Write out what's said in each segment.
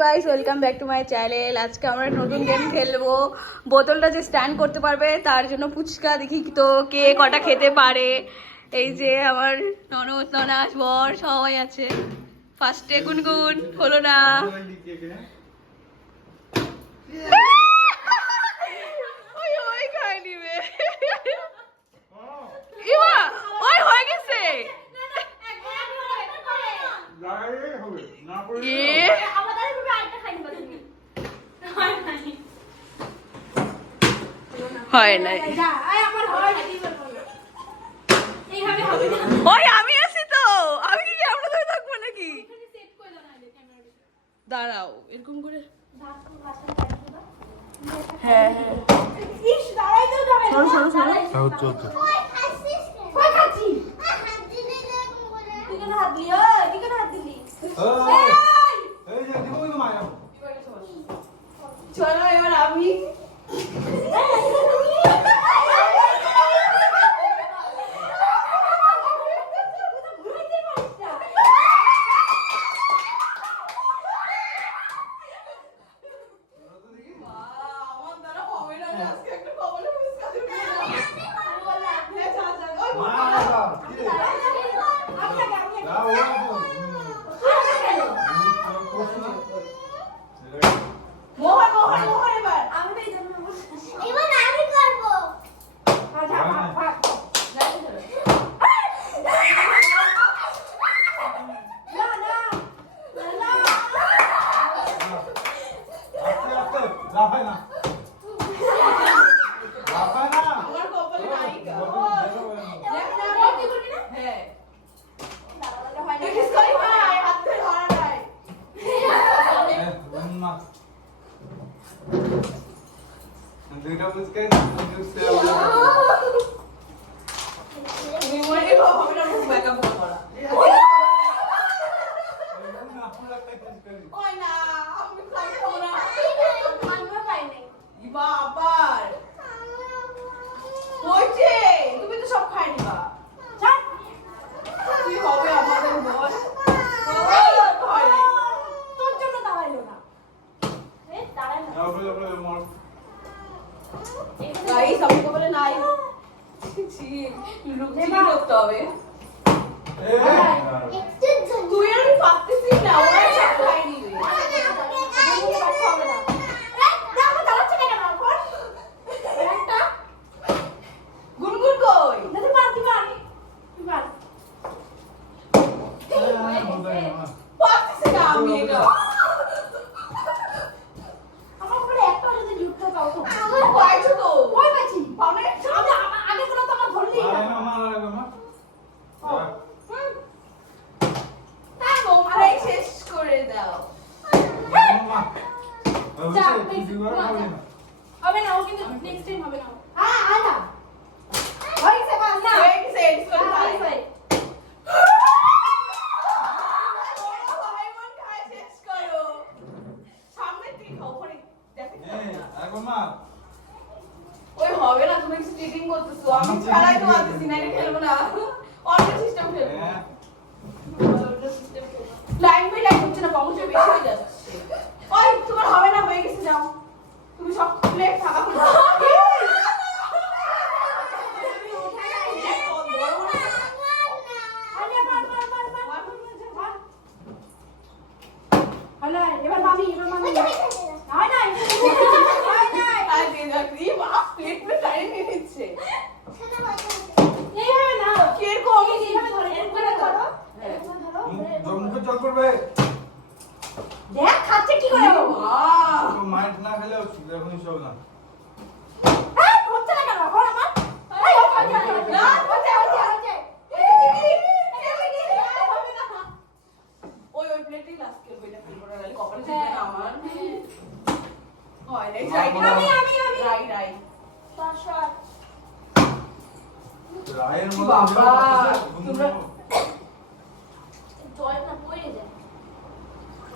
Guys, welcome back to my channel. আজকে আমরা নতুন গেম খেলবো। বোতলটা যে স্ট্যান্ড করতে পারবে তার জন্য ফুচকা দেখি তো কে কটা খেতে পারে। এই যে আমার ননদ ননাস বর সবাই আছে। ফার্স্টে গুনগুন হলো না। ওই ওই খাই নিবে। ইমা ওই হয়ে গেছে। হয় নাই। ওই আমি আছি তো, আমি কি আমরা ধরে থাকবো নাকি? দাঁড়াও এরকম করে। হ্যাঁ হ্যাঁ চলো এবার আমি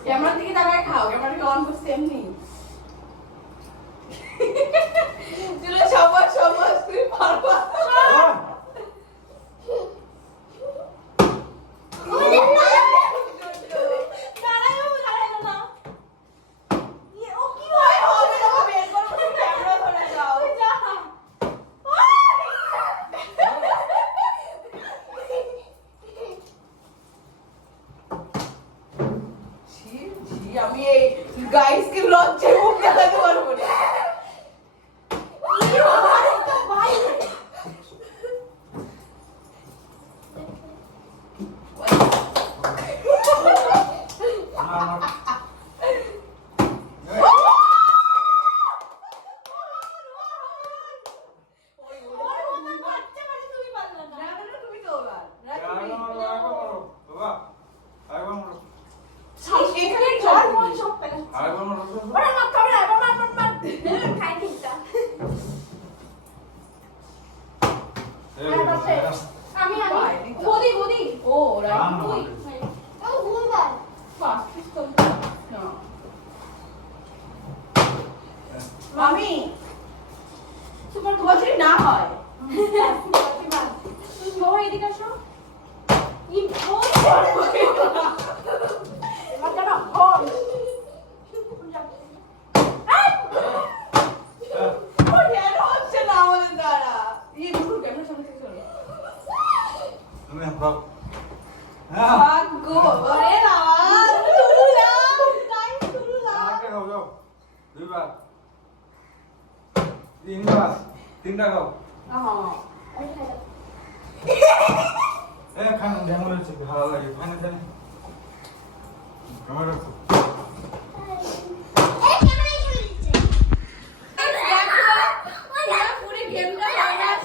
ক্যামেরার দিকে তাকায় খাও, ক্যামেরা অন করছি এমনি। চলো সবাই সবাই তুই পারবা। আমি এই গাইসকে লজ্জায় মুখ দেখাতে পারবো না। মামি তোমার বছর না হয় এদিকে আসো হচ্ছে না আমাদের দ্বারা ক্যামেরার সামনে থেকে চলো ভাগ্য ওরে বাবা তুলু লাও টাইম তুলু লাও তিনটা খাও খান যেমন হচ্ছে ভালো লাগে খানে খানে আমার রাখো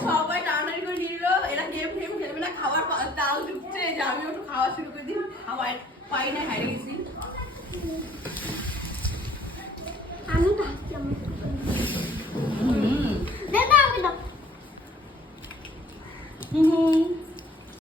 সবাই টানাটানি করে নিল এরা গেম ফেম খেলবে না খাবার তাল দিচ্ছে যে আমি একটু খাওয়া শুরু করে দিই খাবার পাই না হারিয়ে গেছি আমি ভাবলাম দাদা আমি দাও